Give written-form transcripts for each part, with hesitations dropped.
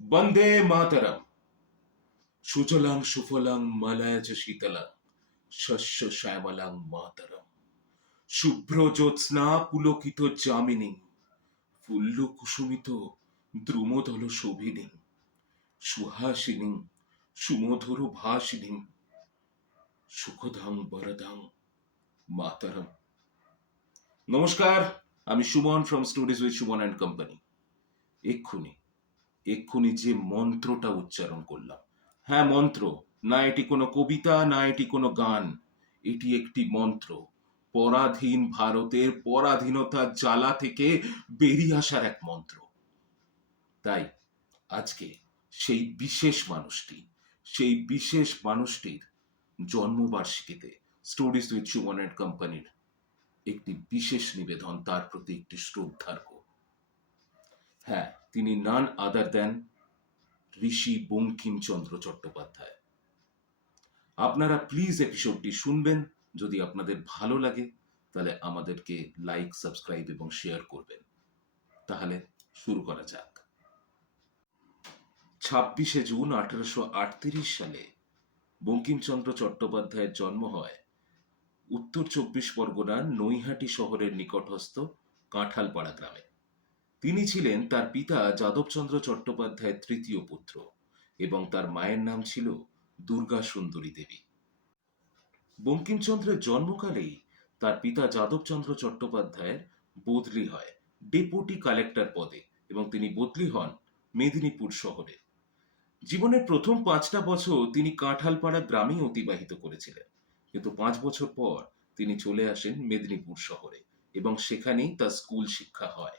বন্দে মাতরম। সুজলাং সুফলাং মলয়জ শীতলাং শস্য শ্যামলাং মাতরম। শুভ্র জ্যোৎস্না পুলকিত যামিনী ফুল্ল কুসুমিত দ্রুমদল শোভিনী সুহাসিনী সুমধুর ভাসিনী সুখদাং বরদাং মাতরম। নমস্কার, আমি Suman from stories with Suman and company. এক্ষুনি এক্ষুনি যে মন্ত্রটা উচ্চারণ করলাম, হ্যাঁ মন্ত্র, না এটি কোনো কবিতা, না এটি কোনো গান, এটি একটি মন্ত্র। পরাধীন ভারতের পরাধীনতার জ্বালা থেকে বেরিয়ে আসার এক মন্ত্র। তাই আজকে সেই বিশেষ মানুষটির জন্মবার্ষিকীতে স্টোরিজ উইথ সুমন অ্যান্ড কোম্পানির একটি বিশেষ নিবেদন, তার প্রতি একটি শ্রদ্ধার্ঘ্য। হ্যাঁ, তিনি নান আদার দেন ঋষি বঙ্কিমচন্দ্র চট্টোপাধ্যায়। আপনারা প্লিজ এপিসোডটি শুনবেন। যদি আপনাদের ভালো লাগে তাহলে আমাদেরকে লাইক, সাবস্ক্রাইব এবং শেয়ার করবেন। তাহলে শুরু করা যাক। 26শে জুন 1838 সালে বঙ্কিমচন্দ্র চট্টোপাধ্যায়ের জন্ম হয় উত্তর 24 পরগনার নৈহাটি শহরের নিকটস্থ কাঁঠালপাড়া গ্রামে। তিনি ছিলেন তার পিতা যাদবচন্দ্র চট্টোপাধ্যায়ের তৃতীয় পুত্র এবং তার মায়ের নাম ছিল দুর্গা সুন্দরী দেবী। বঙ্কিমচন্দ্রের জন্মকালেই তার পিতা যাদবচন্দ্র চট্টোপাধ্যায়ের বদলি হয় ডেপুটি কালেক্টর পদে এবং তিনি বদলি হন মেদিনীপুর শহরে। জীবনের প্রথম 5টা বছর তিনি কাঁঠালপাড়া গ্রামেই অতিবাহিত করেছিলেন, কিন্তু 5 বছর পর তিনি চলে আসেন মেদিনীপুর শহরে এবং সেখানেই তার স্কুল শিক্ষা হয়।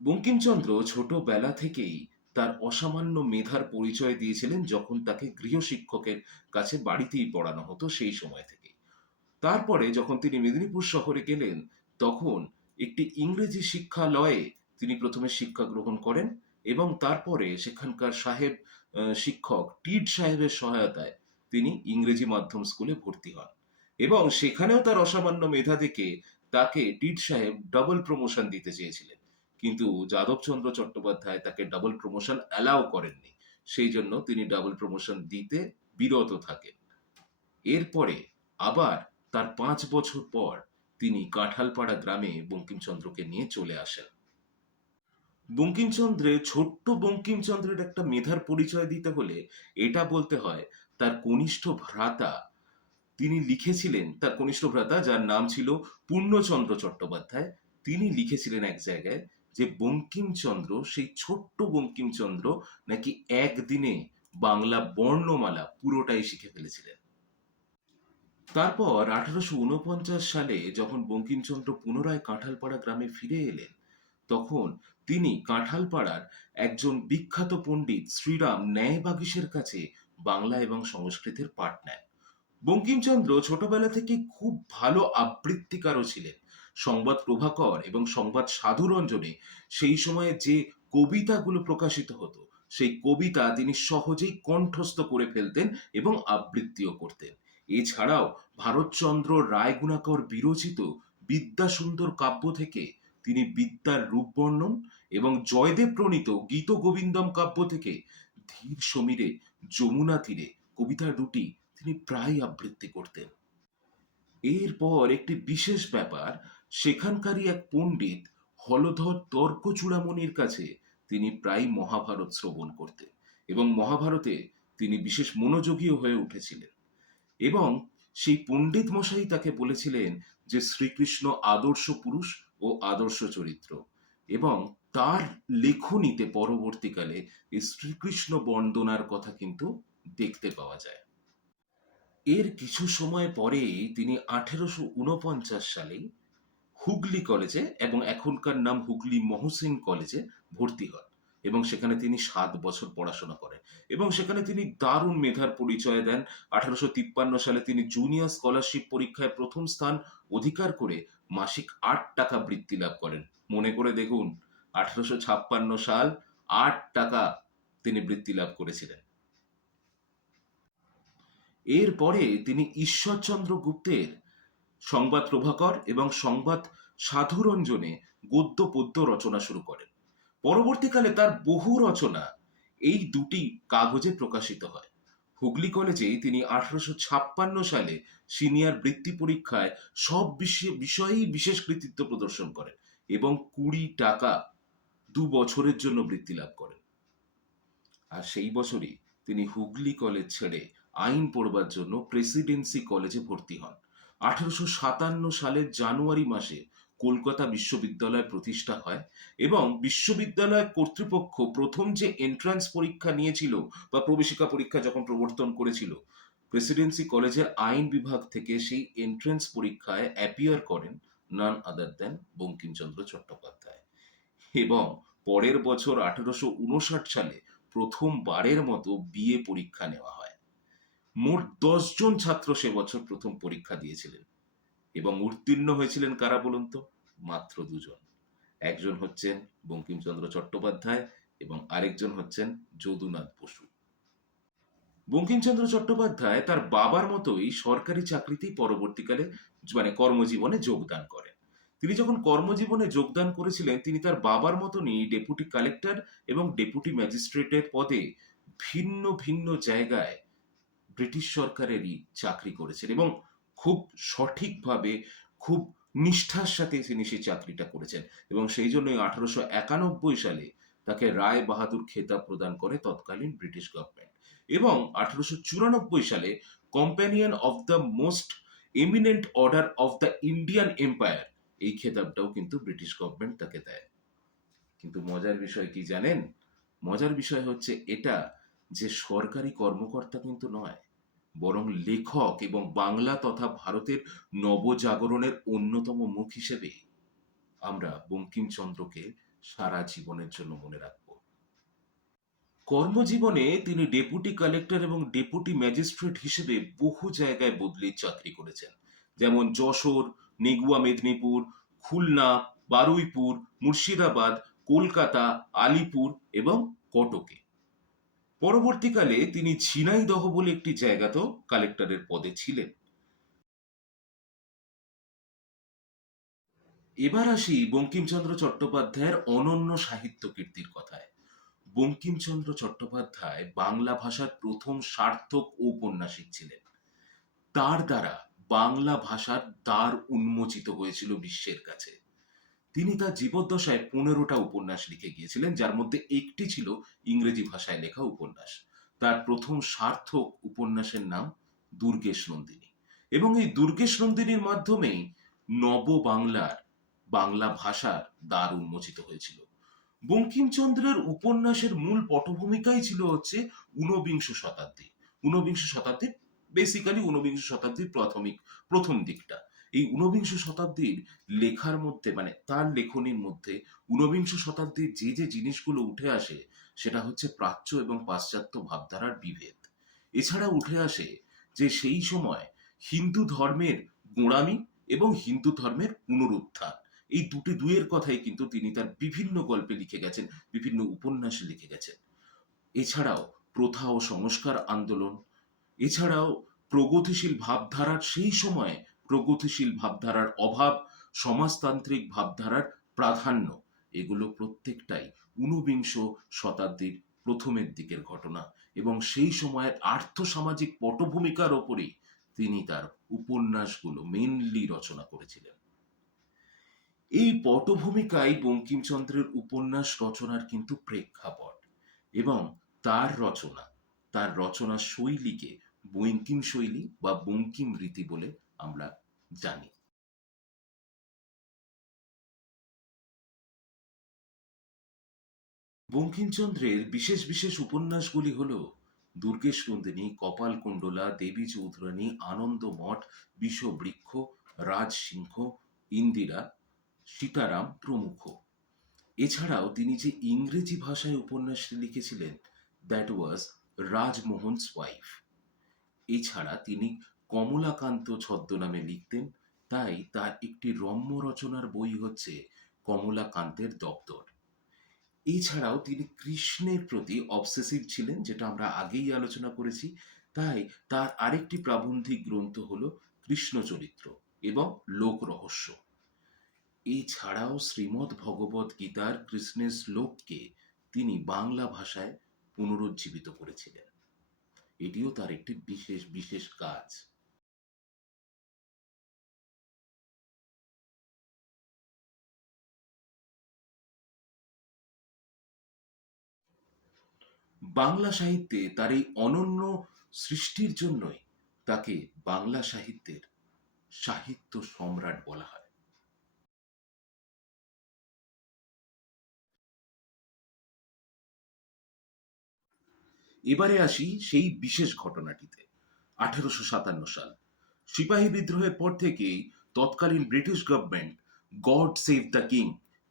বঙ্কিমচন্দ্র ছোটবেলা থেকেই তার অসামান্য মেধার পরিচয় দিয়েছিলেন যখন তাকে গৃহশিক্ষকের কাছে বাড়িতেই পড়ানো হতো সেই সময় থেকেই। তারপরে যখন তিনি মেদিনীপুর শহরে গেলেন তখন একটি ইংরেজি শিক্ষালয়ে তিনি প্রথমে শিক্ষা গ্রহণ করেন এবং তারপরে সেখানকার শিক্ষক টিড সাহেবের সহায়তায় তিনি ইংরেজি মাধ্যম স্কুলে ভর্তি হন এবং সেখানেও তার অসামান্য মেধা দেখে তাকে টিড সাহেব ডাবল প্রমোশন দিতে চেয়েছিলেন, কিন্তু যাদবচন্দ্র চট্টোপাধ্যায় তাকে ডাবল প্রমোশন অ্যালাউ করেননি। সেই জন্য তিনি ডাবল প্রমোশন দিতে বিরত থাকেন। এরপরে আবার তার 5 বছর পর তিনি কাঁঠালপাড়া গ্রামে বঙ্কিমচন্দ্রকে নিয়ে চলে আসেন। ছোট্ট বঙ্কিমচন্দ্রের একটা মেধার পরিচয় দিতে হলে এটা বলতে হয় তার কনিষ্ঠ ভ্রাতা, তার কনিষ্ঠ ভ্রাতা যার নাম ছিল পূর্ণচন্দ্র চট্টোপাধ্যায়, তিনি লিখেছিলেন এক জায়গায় যে বঙ্কিমচন্দ্র, সেই ছোট্ট বঙ্কিমচন্দ্র নাকি একদিনে বাংলা বর্ণমালা পুরোটাই শিখে ফেলেছিলেন। তারপর 1849 সালে যখন বঙ্কিমচন্দ্র পুনরায় কাঁঠালপাড়া গ্রামে ফিরে এলেন তখন তিনি কাঁঠালপাড়ার একজন বিখ্যাত পণ্ডিত শ্রীরাম ন্যায়বাগীশের কাছে বাংলা এবং সংস্কৃতের পাঠ নেন। বঙ্কিমচন্দ্র ছোটবেলা থেকে খুব ভালো আবৃত্তিকারও ছিলেন। সংবাদ প্রভাকর এবং সংবাদ সাধুরঞ্জনে সেই সময়ে যে কবিতাগুলো প্রকাশিত হতো সেই কবিতা তিনি সহজেই কণ্ঠস্থ করে ফেলতেন এবং আবৃত্তিও করতেন। এছাড়াও ভারতচন্দ্র রায়গুণাকর বিরচিত বিদ্যাসুন্দর কাব্য থেকে তিনি বিদ্যার রূপবর্ণন এবং জয়দেব প্রণীত গীত গোবিন্দম কাব্য থেকে ধীর সমীরে যমুনা তীরে কবিতা দুটি তিনি প্রায় আবৃত্তি করতেন। এরপর একটি বিশেষ ব্যাপার, সেখানকারই এক পণ্ডিত হলধর তর্কচূড়ামণির কাছে তিনি প্রায় মহাভারত শ্রবণ করতেন এবং মহাভারতে তিনি বিশেষ মনোযোগীও হয়ে উঠেছিলেন এবং সেই পণ্ডিত মশাই তাকে বলেছিলেন যে শ্রীকৃষ্ণ আদর্শ পুরুষ ও আদর্শ চরিত্র এবং তার লেখনীতে পরবর্তীকালে এই শ্রীকৃষ্ণ বন্দনার কথা কিন্তু দেখতে পাওয়া যায়। এর কিছু সময় পরেই তিনি 1849 সালেই হুগলি কলেজে এবং এখনকার নাম হুগলি মহসিন কলেজে ভর্তি হন এবং সেখানে তিনি 7 বছর পড়াশোনা করেন এবং সেখানে তিনি দারুণ মেধার পরিচয় দেন। 1853 সালে তিনি জুনিয়র স্কলারশিপ পরীক্ষায় প্রথম স্থান অধিকার করে মাসিক 8 টাকা বৃত্তি লাভ করেন। মনে করে দেখুন, 1856 সাল, 8 টাকা তিনি বৃত্তি লাভ করেছিলেন। এরপরে তিনি ঈশ্বরচন্দ্র গুপ্তের সংবাদ প্রভাকর এবং সংবাদ সাধুরঞ্জনে গদ্য পদ্য রচনা শুরু করেন। পরবর্তীকালে তার বহু রচনা এই দুটি কাগজে প্রকাশিত হয়। হুগলি কলেজে তিনি 1856 সালে সিনিয়র বৃত্তি পরীক্ষায় সব বিষয়েই বিশেষ কৃতিত্ব প্রদর্শন করেন এবং 20 টাকা 2 বছরের জন্য বৃত্তি লাভ করেন। আর সেই বছরই তিনি হুগলি কলেজ ছেড়ে আইন পড়বার জন্য প্রেসিডেন্সি কলেজে ভর্তি হন। 1857 সালের জানুয়ারি মাসে কলকাতা বিশ্ববিদ্যালয় প্রতিষ্ঠা হয় এবং বিশ্ববিদ্যালয় কর্তৃপক্ষ প্রথম যে এন্ট্রান্স পরীক্ষা নিয়েছিল বা প্রবেশিকা পরীক্ষা যখন প্রবর্তন করেছিল, প্রেসিডেন্সি কলেজের আইন বিভাগ থেকে সেই এন্ট্রান্স পরীক্ষায় অ্যাপিয়ার করেন নান আদার দেন বঙ্কিমচন্দ্র চট্টোপাধ্যায়। এবং পরের বছর 1859 সালে প্রথমবারের মতো বিএ পরীক্ষা নেওয়া হয়। মোট 10 জন ছাত্র সে বছর প্রথম পরীক্ষা দিয়েছিলেন এবং উত্তীর্ণ হয়েছিলেন কারা বলুন তো? মাত্র 2 জন। একজন হচ্ছেন বঙ্কিমচন্দ্র চট্টোপাধ্যায় এবং আরেকজন হচ্ছেন যদুনাথ বসু। বঙ্কিমচন্দ্র চট্টোপাধ্যায় তার বাবার মতোই সরকারি চাকরিতেই পরবর্তীকালে কর্মজীবনে যোগদান করেন। তিনি যখন কর্মজীবনে যোগদান করেছিলেন, তিনি তার বাবার মতনই ডেপুটি কালেক্টর এবং ডেপুটি ম্যাজিস্ট্রেটের পদে ভিন্ন ভিন্ন জায়গায় ব্রিটিশ সরকারেরই চাকরি করেছেন এবং খুব সঠিকভাবে, খুব নিষ্ঠার সাথে তিনি সেই চাকরিটা করেছেন এবং সেই জন্যই 1891 সালে তাকে রায় বাহাদুর খেতাব প্রদান করে তৎকালীন ব্রিটিশ গভর্নমেন্ট এবং 1894 সালে Companion of the Most Eminent Order of the Indian Empire এই খেতাবটাও কিন্তু ব্রিটিশ গভর্নমেন্ট তাকে দেয়। কিন্তু মজার বিষয় কি জানেন? মজার বিষয় হচ্ছে এটা যে সরকারি কর্মকর্তা কিন্তু নয়, বরং লেখক এবং বাংলা তথা ভারতের নবজাগরণের অন্যতম মুখ হিসেবে আমরা বঙ্কিমচন্দ্রকে সারা জীবনের জন্য মনে রাখব। কর্মজীবনে তিনি ডেপুটি কালেক্টর এবং ডেপুটি ম্যাজিস্ট্রেট হিসেবে বহু জায়গায় বদলি চাকরি করেছেন, যেমন যশোর, নেগুয়া মেদিনীপুর, খুলনা, বারুইপুর, মুর্শিদাবাদ, কলকাতা, আলিপুর এবং কটকে। পরবর্তীকালে তিনি ঝিনাইদহ বলে একটি জায়গাতেও কালেক্টরের পদে ছিলেন। এবার আসি বঙ্কিমচন্দ্র চট্টোপাধ্যায়ের অনন্য সাহিত্য কীর্তির কথায়। বঙ্কিমচন্দ্র চট্টোপাধ্যায় বাংলা ভাষার প্রথম সার্থক ঔপন্যাসিক ছিলেন। তার দ্বারা বাংলা ভাষার দ্বার উন্মোচিত হয়েছিল বিশ্বের কাছে। তিনি তার জীবদ্দশায় 15টা উপন্যাস লিখে গিয়েছিলেন, যার মধ্যে একটি ছিল ইংরেজি ভাষায় লেখা উপন্যাস। তার প্রথম সার্থক উপন্যাসের নাম দুর্গেশ নন্দিনী এবং এই দুর্গেশ নন্দিনীর মাধ্যমেই নব বাংলার বাংলা ভাষার দ্বার উন্মোচিত হয়েছিল। বঙ্কিমচন্দ্রের উপন্যাসের মূল পটভূমিকাই ছিল হচ্ছে ঊনবিংশ শতাব্দী। ঊনবিংশ শতাব্দীর বেসিক্যালি ঊনবিংশ শতাব্দীর প্রথম দিকটা। এই ঊনবিংশ শতাব্দীর লেখার মধ্যে তার লেখনীর মধ্যে ঊনবিংশ শতাব্দীর যে যে জিনিসগুলো উঠে আসে সেটা হচ্ছে প্রাচ্য এবং পাশ্চাত্য ভাবধারার বিভেদ। এছাড়া উঠে আসে যে সেই সময় হিন্দু ধর্মের গোঁড়ামি এবং হিন্দু ধর্মের পুনরুত্থান, এই দুইয়ের কথাই কিন্তু তিনি তার বিভিন্ন গল্পে লিখে গেছেন, বিভিন্ন উপন্যাসে লিখে গেছেন। এছাড়াও প্রথা ও সংস্কার আন্দোলন, এছাড়াও প্রগতিশীল ভাবধারার সেই সময়ে প্রগতিশীল ভাবধারার অভাব, সমাজতান্ত্রিক ভাবধারার প্রাধান্য, এগুলো প্রত্যেকটাই ঊনবিংশ শতাব্দীর প্রথমের দিকের ঘটনা এবং সেই সময়ের আর্থসামাজিক পটভূমিকার ওপরেই তিনি তার উপন্যাসগুলো মেনলি রচনা করেছিলেন। এই পটভূমিকায় বঙ্কিমচন্দ্রের উপন্যাস রচনার কিন্তু প্রেক্ষাপট এবং তার রচনা শৈলীকে বঙ্কিম শৈলী বা বঙ্কিম রীতি বলে আমরা জানি। বঙ্কিমচন্দ্রের বিশেষ বিশেষ উপন্যাসগুলি হল দুর্গেশ নন্দিনী, কপালকুণ্ডলা, দেবী চৌধুরানী, আনন্দমঠ, বিষবৃক্ষ, রাজসিংহ, ইন্দিরা, সীতারাম প্রমুখ। এছাড়াও তিনি যে ইংরেজি ভাষায় উপন্যাসটি লিখেছিলেন, দ্যাট ওয়াজ রাজমোহনস ওয়াইফ। এছাড়া তিনি কমলাকান্ত ছদ্মনামে লিখতেন, তাই তার একটি রম্য রচনার বই হচ্ছে কমলাকান্তের দপ্তর। এছাড়াও তিনি কৃষ্ণের প্রতি অবসেসিভ ছিলেন, যেটা আমরা আগেই আলোচনা করেছি, তাই তার আরেকটি প্রাবন্ধিক গ্রন্থ হল কৃষ্ণ চরিত্র এবং লোক রহস্য। এছাড়াও শ্রীমদ্ ভগবত গীতার কৃষ্ণের শ্লোককে তিনি বাংলা ভাষায় পুনরুজ্জীবিত করেছিলেন। এটিও তার একটি বিশেষ বিশেষ কাজ। বাংলা সাহিত্যে তার এই অনন্য সৃষ্টির জন্যই তাকে বাংলা সাহিত্যের সাহিত্য সম্রাট বলা হয়। এবারে আসি সেই বিশেষ ঘটনাটিতে। 1857 সাল, সিপাহী বিদ্রোহের পর থেকেই তৎকালীন British government god save the king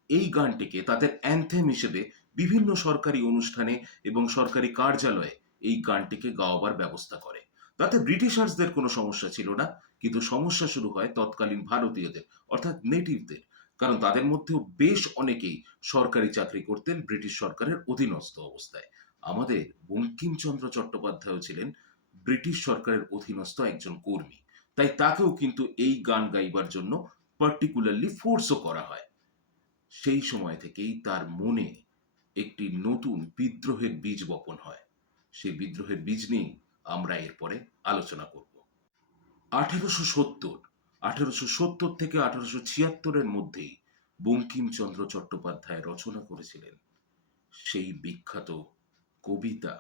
এই গানটিকে তাদের অ্যানথেম হিসেবে বিভিন্ন সরকারি অনুষ্ঠানে এবং সরকারি কার্যালয়ে এই গানটিকে গাওয়াবার ব্যবস্থা করে। তাতে ব্রিটিশার্সদের কোনো সমস্যা ছিল না, কিন্তু সমস্যা শুরু হয় তৎকালীন ভারতীয়দের, অর্থাৎ নেটিভদের। কারণ তাদের মধ্যেও বেশ অনেকেই সরকারি চাকরি করতেন ব্রিটিশ সরকারের অধীনস্থ অবস্থায়। আমাদের বঙ্কিমচন্দ্র চট্টোপাধ্যায়ও ছিলেন ব্রিটিশ সরকারের অধীনস্থ একজন কর্মী, তাই তাকেও কিন্তু এই গান গাইবার জন্য পার্টিকুলারলি ফোর্সও করা হয়। সেই সময় থেকেই তার মনে একটি নতুন বিদ্রোহের বীজ বপন হয়। সেই বিদ্রোহের বীজ নিয়ে আমরা এরপরে আলোচনা করব। 1870, 1870 থেকে 1876-এর মধ্যেই বঙ্কিমচন্দ্র চট্টোপাধ্যায় রচনা করেছিলেন সেই বিখ্যাত কবিতা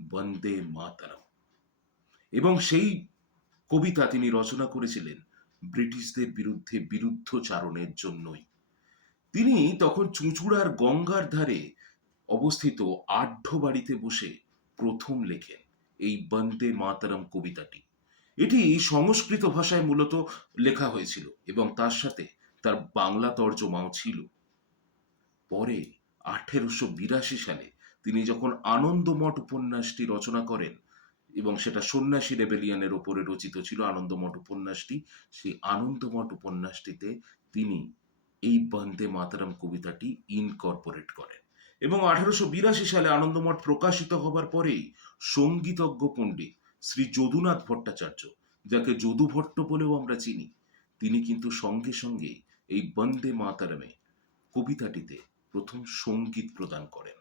বন্দে মাতরম। এবং সেই কবিতা তিনি রচনা করেছিলেন ব্রিটিশদের বিরুদ্ধে বিরুদ্ধচারণের জন্যই। তিনি তখন চুঁচুড়ার গঙ্গার ধারে অবস্থিত আড্ড বাড়িতে বসে প্রথম লেখেন এই বন্দে মাতরম কবিতাটি। এটি সংস্কৃত ভাষায় মূলত লেখা হয়েছিল এবং তার সাথে তার বাংলা তর্জমাও ছিল। পরে 1882 সালে তিনি যখন আনন্দমঠ উপন্যাসটি রচনা করেন, এবং সেটা সন্ন্যাসী রেবেলিয়নের ওপরে রচিত ছিল আনন্দমঠ উপন্যাসটি, সেই আনন্দমঠ উপন্যাসটিতে তিনি এই বন্দে মাতরম কবিতাটি ইনকর্পোরেট করেন। এবং 1882 সালে আনন্দমঠ প্রকাশিত হবার পরেই সঙ্গীতজ্ঞ পণ্ডিত শ্রী যদুনাথ ভট্টাচার্য, যাকে যদু ভট্ট বলেও আমরা চিনি, তিনি কিন্তু সঙ্গে সঙ্গে এই বন্দে মাতরমে কবিতাটিতে প্রথম সঙ্গীত প্রদান করেন।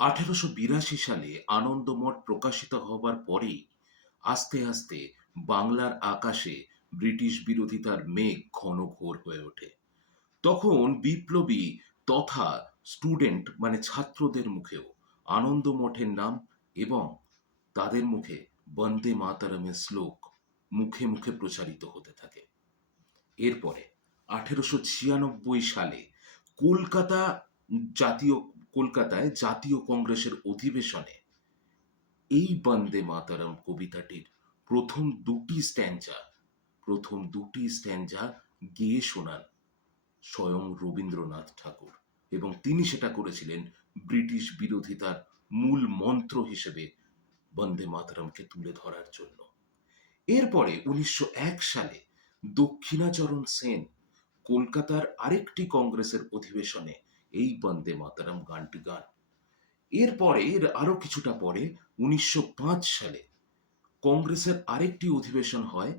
1882 সালে আনন্দমঠ প্রকাশিত হবার পরেই আস্তে আস্তে বাংলার আকাশে ব্রিটিশ বিরোধিতার মেঘ ঘন ঘোর হয়ে ওঠে। তখন বিপ্লবী তথা স্টুডেন্ট মানে ছাত্রদের মুখেও আনন্দমঠের নাম এবং তাদের মুখে বন্দে মাতরমের শ্লোক মুখে মুখে প্রচারিত হতে থাকে। এরপরে 1896 সালে কলকাতা জাতীয় কলকাতায় জাতীয় কংগ্রেসের অধিবেশনে এই বন্দে মাতরম কবিতাটির প্রথম দুটি স্ট্যাঞ্জা গেয়ে শোনান স্বয়ং রবীন্দ্রনাথ ঠাকুর, এবং তিনি সেটা করেছিলেন ব্রিটিশ বিরোধিতার মূল মন্ত্র হিসেবে বন্দে মাতরমকে তুলে ধরার জন্য। এরপরে 1901 সালে দক্ষিণাচরণ সেন কলকাতার আরেকটি কংগ্রেসের অধিবেশনে এই বন্দে মাতরম গানটি গান। এরপরে আরো কিছুটা পরে 1905 সালে কংগ্রেসের আরেকটি অধিবেশন হয়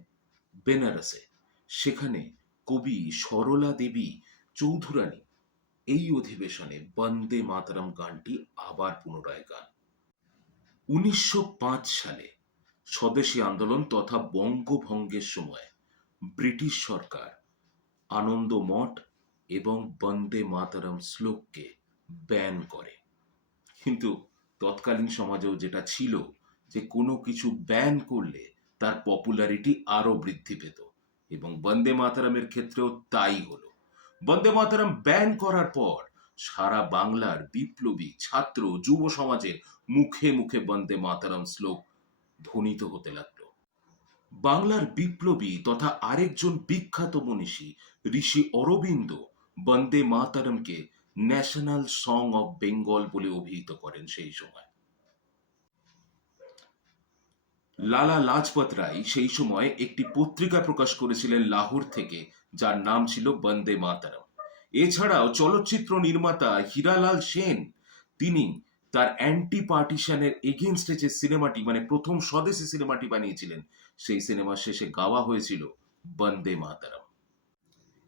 বেনারসে। সেখানে কবি সরলা দেবী চৌধুরানী এই অধিবেশনে বন্দে মাতরম গানটি আবার পুনরায় গান। 1905 সালে স্বদেশী আন্দোলন তথা বঙ্গভঙ্গের সময় ব্রিটিশ সরকার আনন্দমঠ এবং বন্দে মাতরম শ্লোককে ব্যান করে। কিন্তু তৎকালীন সমাজেও যেটা ছিল যে কোনো কিছু ব্যান করলে তার পপুলারিটি আরো বৃদ্ধি পেত, এবং বন্দে মাতরমের ক্ষেত্রেও তাই হলো। বন্দে মাতরম ব্যান করার পর সারা বাংলার বিপ্লবী ছাত্র যুব সমাজের মুখে মুখে বন্দে মাতরম শ্লোক ধ্বনিত হতে লাগলো। বাংলার বিপ্লবী তথা আরেকজন বিখ্যাত মনীষী ঋষি অরবিন্দ বন্দে মাতরমকে ন্যাশনাল সং অফ বেঙ্গল বলে অভিহিত করেন সেই সময়। লালা লাজপত রায় সেই সময় একটি পত্রিকা প্রকাশ করেছিলেন লাহোর থেকে, যার নাম ছিল বন্দে মাতরম। এছাড়াও চলচ্চিত্র নির্মাতা হীরালাল সেন তিনি তার অ্যান্টি পার্টিশনের এগেনস্টে যে সিনেমাটি, মানে প্রথম স্বদেশী সিনেমাটি বানিয়েছিলেন, সেই সিনেমার শেষে গাওয়া হয়েছিল বন্দে মাতরম।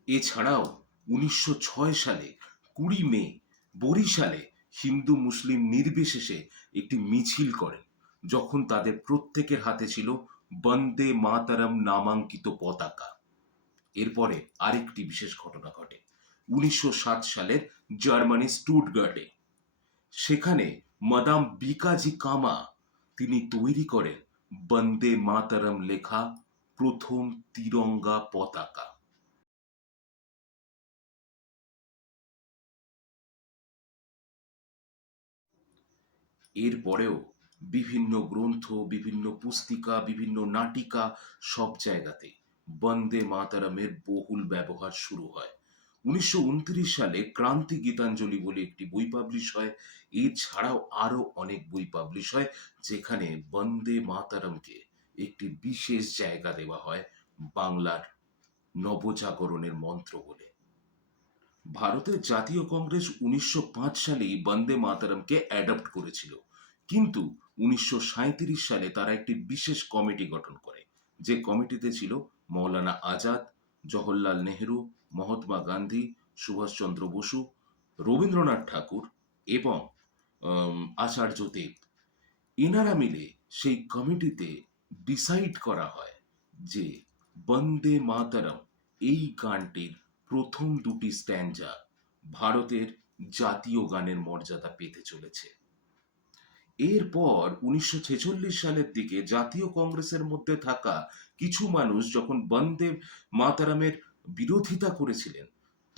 এছাড়াও 1906 সালে 20 মে বরিশালে হিন্দু মুসলিম নির্বিশেষে একটি মিছিল করেন, যখন তাদের প্রত্যেকের হাতে ছিল বন্দে মাতরম নামাঙ্কিত পতাকা। এরপরে আরেকটি বিশেষ ঘটনা ঘটে 1907 সালের জার্মানি স্টুটগার্টে। সেখানে মাদাম বিকাজি কামা তিনি তৈরি করেন বন্দে মাতরম লেখা প্রথম তিরঙ্গা পতাকা। এরপরেও বিভিন্ন গ্রন্থ, বিভিন্ন পুস্তিকা, বিভিন্ন নাটিকা, সব জায়গাতে বন্দে মাতরমের বহুল ব্যবহার শুরু হয়। 1929 সালে ক্রান্তি গীতাঞ্জলি বলে একটি বই পাবলিশ হয়। এছাড়াও আরো অনেক বই পাবলিশ হয়, যেখানে বন্দে মাতরমকে একটি বিশেষ জায়গা দেওয়া হয় বাংলার নবজাগরণের মন্ত্র বলে। ভারতের জাতীয় কংগ্রেস 1905 সালেই বন্দে মাতরমকে অ্যাডপ্ট করেছিল, কিন্তু 1937 সালে তারা একটি বিশেষ কমিটি গঠন করে, যে কমিটিতে ছিল মৌলানা আজাদ, জওহরলাল নেহেরু, মহাত্মা গান্ধী, সুভাষচন্দ্র বসু, রবীন্দ্রনাথ ঠাকুর এবং আচার্য দেব। এনারা মিলে সেই কমিটিতে ডিসাইড করা হয় যে বন্দে মাতরম এই গানটির প্রথম দুটি স্ট্যান্জা ভারতের জাতীয় গানের মর্যাদা পেতে চলেছে। এরপর 1946 সালের দিকে জাতীয় কংগ্রেসের মধ্যে থাকা কিছু মানুষ যখন বন্দে মাতরমের বিরোধিতা করেছিলেন,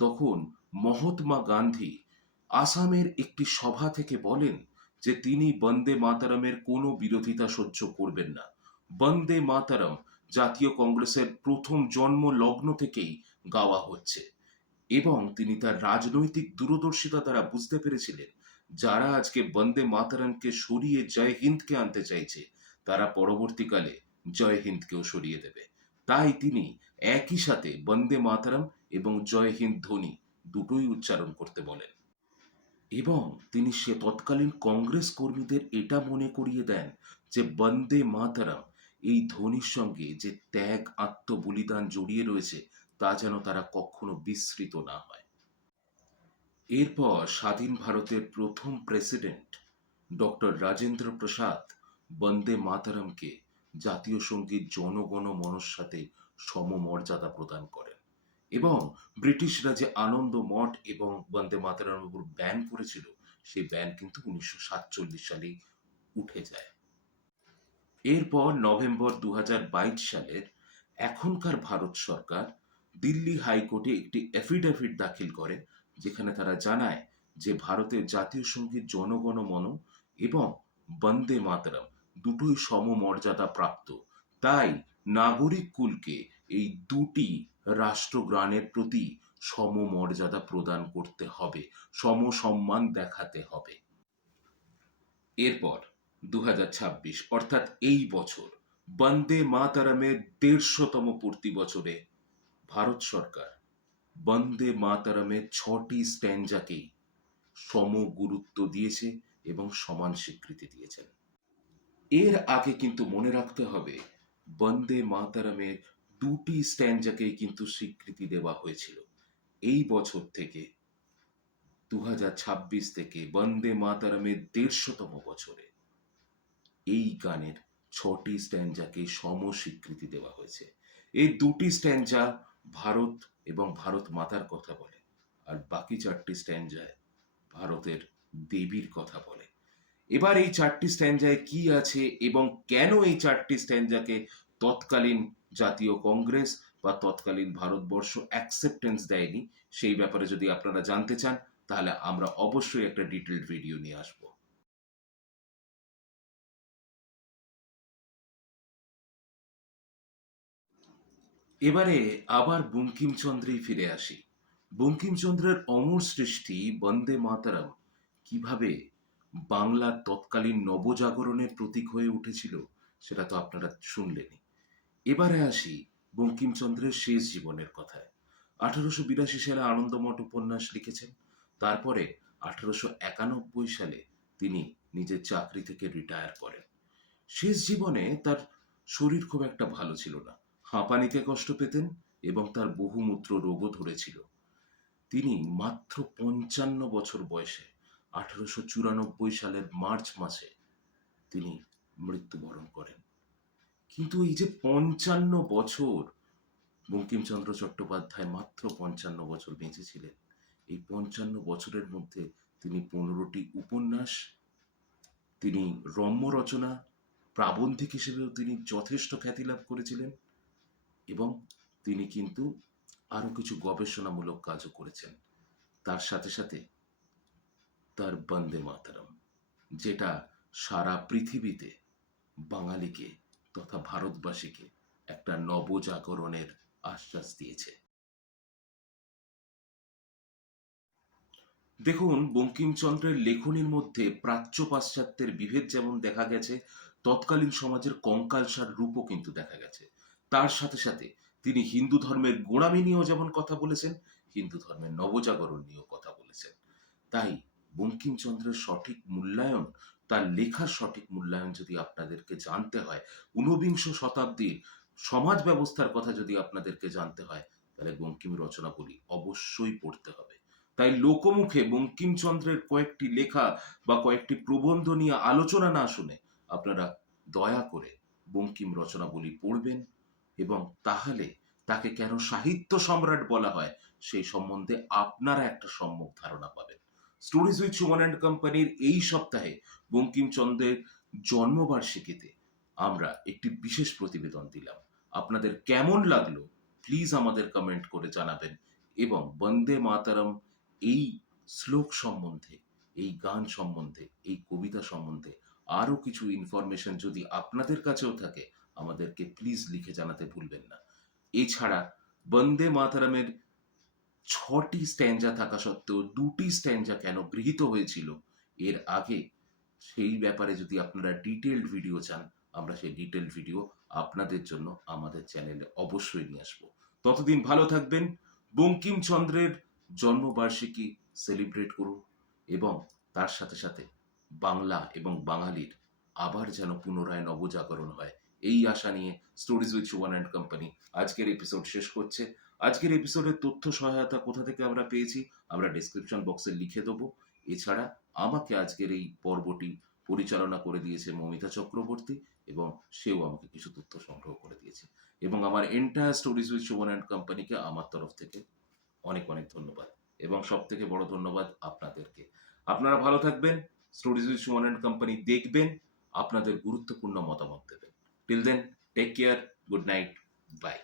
তখন মহাত্মা গান্ধী আসামের একটি সভা থেকে বলেন যে তিনি বন্দে মাতরমের কোনো বিরোধিতা সহ্য করবেন না। বন্দে মাতরম জাতীয় কংগ্রেসের প্রথম জন্ম লগ্ন থেকেই গাওয়া হচ্ছে, এবং তিনি তার রাজনৈতিক দূরদর্শিতা দ্বারা বুঝতে পেরেছিলেন যারা আজকে বন্দে মাতরমকে সরিয়ে জয় হিন্দকে আনতে চাইছে, তারা পরবর্তীকালে জয় হিন্দকেও সরিয়ে দেবে। তাই তিনি একই সাথে বন্দে মাতরম এবং জয় হিন্দ ধ্বনি দুটোই উচ্চারণ করতে বলেন, এবং তিনি সে তৎকালীন কংগ্রেস কর্মীদের এটা মনে করিয়ে দেন যে বন্দে মাতরম এই ধ্বনির সঙ্গে যে ত্যাগ, আত্মবলিদান জড়িয়ে রয়েছে, তা যেন তারা কখনো বিস্মৃত না হয়। এরপর স্বাধীন ভারতের প্রথম প্রেসিডেন্ট ডক্টর রাজেন্দ্র প্রসাদ বন্দে মাতরমকে জাতীয় সঙ্গীত জনগণ মনর সাথে সমমর্যাদা প্রদান করেন, এবং ব্রিটিশরা যে আনন্দ মঠ এবং বন্দে মাতরমের উপর ব্যান করেছিল, সেই ব্যান কিন্তু 1947 সালেই উঠে যায়। এরপর নভেম্বর 2022 সালের এখনকার ভারত সরকার দিল্লি হাইকোর্টে একটি অ্যাফিডেভিট দাখিল করে, যেখানে তারা জানায় যে ভারতের জাতীয় সঙ্গীত জনগণ মন এবং বন্দে মাতরম দুটোই সমমর্যাদা প্রাপ্ত। তাই নাগরিক কুলকে এই দুটি রাষ্ট্রগানের প্রতি সমমর্যাদা প্রদান করতে হবে, সমসম্মান দেখাতে হবে। এরপর 2026 অর্থাৎ এই বছর বন্দে মাতরমের 150তম পূর্তি বছরে ভারত সরকার বন্দে মাতরমের 6টি স্ট্যান্জাকেই সম গুরুত্ব দিয়েছে এবং সমান স্বীকৃতি দিয়েছেন। এর আগে কিন্তু মনে রাখতে হবে বন্দে মাতরমের 2টি স্ট্যান্জাকেই কিন্তু স্বীকৃতি দেওয়া হয়েছিল। এই বছর থেকে 2026 থেকে বন্দে মাতরমের 150তম বছরে এই গানের 6টি স্ট্যান্জাকে সম স্বীকৃতি দেওয়া হয়েছে। এই 2টি স্ট্যান্জা ভারত এবং ভারত মাতার কথা বলে, আর বাকি 4টি স্ট্যান্জায় ভারতের দেবীর কথা বলে। এবার এই 4টি স্ট্যান্জায় কি আছে এবং কেন এই 4টি স্ট্যান্জাকে তৎকালীন জাতীয় কংগ্রেস বা তৎকালীন ভারতবর্ষ অ্যাকসেপ্টেন্স দেয়নি, সেই ব্যাপারে যদি আপনারা জানতে চান, তাহলে আমরা অবশ্যই একটা ডিটেলড ভিডিও নিয়ে আসবো। এবারে আবার বঙ্কিমচন্দ্রেই ফিরে আসি। বঙ্কিমচন্দ্রের অমর সৃষ্টি বন্দে মাতরম কিভাবে বাংলার তৎকালীন নবজাগরণের প্রতীক হয়ে উঠেছিল, সেটা তো আপনারা শুনলেনই। এবারে আসি বঙ্কিমচন্দ্রের শেষ জীবনের কথায়। 1882 সালে আনন্দমঠ উপন্যাস লিখেছেন। তারপরে 1891 সালে তিনি নিজের চাকরি থেকে রিটায়ার করেন। শেষ জীবনে তার শরীর খুব একটা ভালো ছিল না, হাঁপানিতে কষ্ট পেতেন এবং তার বহুমূত্র রোগও ধরেছিল। তিনি মাত্র ৫৫ বয়সে ১৮৯৪ সালের মার্চ মাসে তিনি মৃত্যুবরণ করেন। কিন্তু এই যে ৫৫ বছর বঙ্কিমচন্দ্র চট্টোপাধ্যায় মাত্র ৫৫ বছর বেঁচেছিলেন, এই ৫৫ বছরের মধ্যে তিনি ১৫টি উপন্যাস, তিনি রম্য রচনা, প্রাবন্ধিক হিসেবেও তিনি যথেষ্ট খ্যাতি লাভ করেছিলেন এবং তিনি কিন্তু আরো কিছু গবেষণামূলক কাজও করেছেন। তার সাথে সাথে তার বন্দে মাতরম, যেটা সারা পৃথিবীতে বাঙালিকে তথা ভারতবাসীকে একটা নবজাগরণের আশ্বাস দিয়েছে। দেখুন, বঙ্কিমচন্দ্রের লেখনীর মধ্যে প্রাচ্য পাশ্চাত্যের বিভেদ যেমন দেখা গেছে, তৎকালীন সমাজের কঙ্কালসার রূপও কিন্তু দেখা গেছে। তার সাথে সাথে তিনি হিন্দু ধর্মের গোঁড়ামি নিয়েও যেমন কথা বলেছেন, হিন্দু ধর্মের নবজাগরণ নিয়েও কথা বলেছেন। তাই বঙ্কিমচন্দ্রের সঠিক মূল্যায়ন, তার লেখার সঠিক মূল্যায়ন যদি আপনাদেরকে জানতে হয়, ঊনবিংশ শতাব্দীর সমাজ ব্যবস্থার কথা যদি আপনাদেরকে জানতে হয়, তাহলে বঙ্কিম রচনাবলী অবশ্যই পড়তে হবে। তাই লোকমুখে বঙ্কিমচন্দ্রের কয়েকটি লেখা বা কয়েকটি প্রবন্ধ নিয়ে আলোচনা না শুনে আপনারা দয়া করে বঙ্কিম রচনাবলী পড়বেন এবং তাহলে তাকে কেন সাহিত্য সম্রাট বলা হয় সেই সম্বন্ধে আপনারা একটা সম্যক ধারণা পাবেন। স্টোরিজ উইথ সুমন অ্যান্ড কোম্পানির এই সপ্তাহে বঙ্কিমচন্দ্রের জন্মবার্ষিকীতে আমরা একটি বিশেষ প্রতিবেদন দিলাম। আপনাদের কেমন লাগলো প্লিজ আমাদের কমেন্ট করে জানাবেন এবং বন্দে মাতরম এই শ্লোক সম্বন্ধে, এই গান সম্বন্ধে, এই কবিতা সম্বন্ধে আরো কিছু ইনফরমেশন যদি আপনাদের কাছেও থাকে আমাদেরকে প্লিজ লিখে জানাতে ভুলবেন না। এছাড়া বন্দে মাতরমের ৬টি স্ট্যাঞ্জা থাকা সত্ত্বেও ২টি স্ট্যাঞ্জা কেন গৃহীত হয়েছিল এর আগে, সেই ব্যাপারে যদি আপনারা ডিটেলড ভিডিও চান, আমরা সেই ডিটেলড ভিডিও আপনাদের জন্য আমাদের চ্যানেলে অবশ্যই নিয়ে আসবো। ততদিন ভালো থাকবেন, বঙ্কিমচন্দ্রের জন্মবার্ষিকী সেলিব্রেট করুন এবং তার সাথে সাথে বাংলা এবং বাঙালির আবার যেন পুনরায় নবজাগরণ হয়, এই আশা নিয়ে stories with Suman and company আজকের এপিসোড শেষ করছে। আজকের এপিসোডের তথ্য সহায়তা কোথা থেকে আমরা পেয়েছি আমরা ডেসক্রিপশন বক্সে লিখে দেবো। এছাড়া আমাকে আজকের এই পর্বটি পরিচালনা করে দিয়েছে মমিতা চক্রবর্তী এবং সেও আমাকে কিছু তথ্য সংগ্রহ করে দিয়েছে এবং আমার entire stories with Suman and কোম্পানিকে আমার তরফ থেকে অনেক অনেক ধন্যবাদ এবং সব থেকে বড় ধন্যবাদ আপনাদেরকে। আপনারা ভালো থাকবেন, stories with Suman and company দেখবেন, আপনাদের গুরুত্বপূর্ণ মতামত দেবেন। Till then, take care, good night, by.